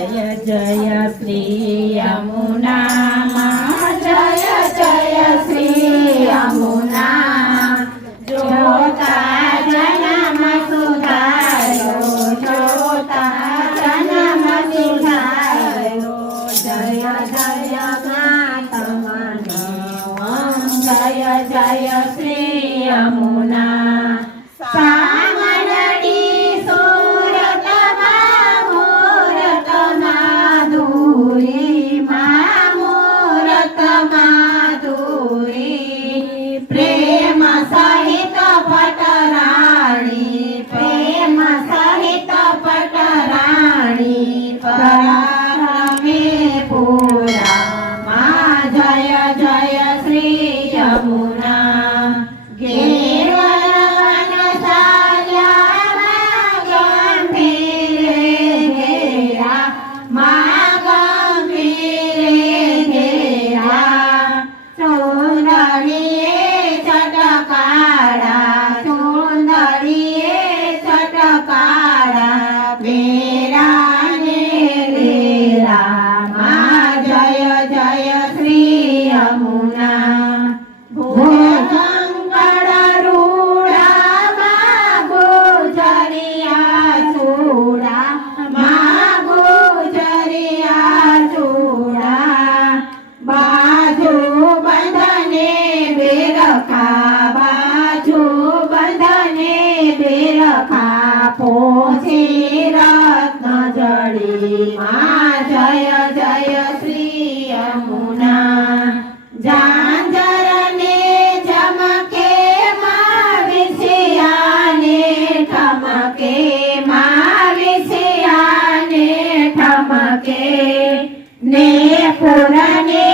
જય જય શ્રી યમુના જય જય શ્રી યમુના જોતા જન્મ સુધારો જોતા જન્મ સુધારો જય જય માતમનો જય જય શ્રી યમુના સામરડી game. જય જય શ્રી યમુના. જાંજરને ચમકે માં વિષયાને ને પુરને ને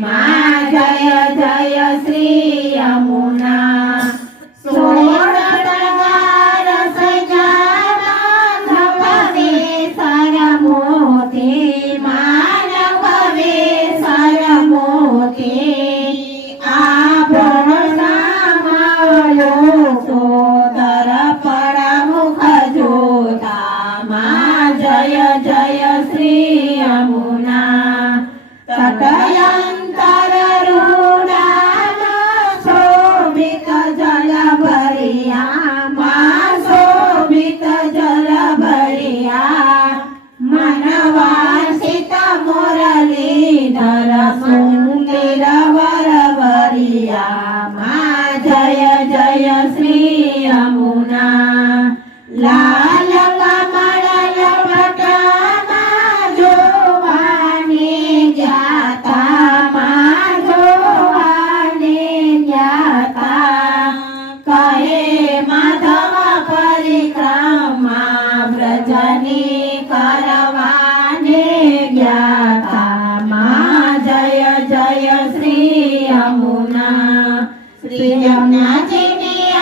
માં જય જય શ્રી યમુના. જય જય શ્રી યમુના શ્રી આરતી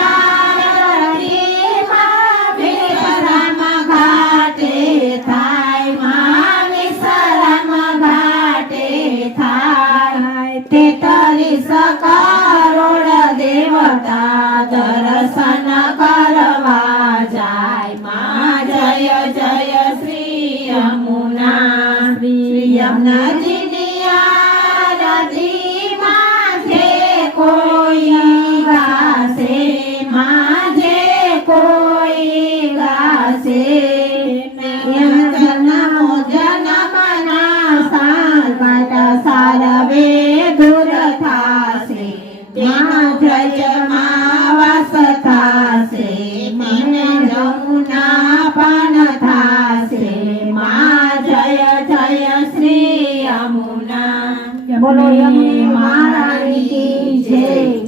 થાશે માં જયમાં વાસ થાશે મને જમુના પાન થાશે. માં જય જય શ્રી યમુના. બોલો યમુની. જય.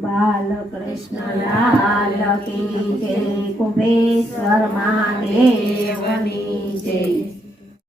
બાલકૃષ્ણ લાલ કી જય કુબેશ્વર મહાદેવની જય.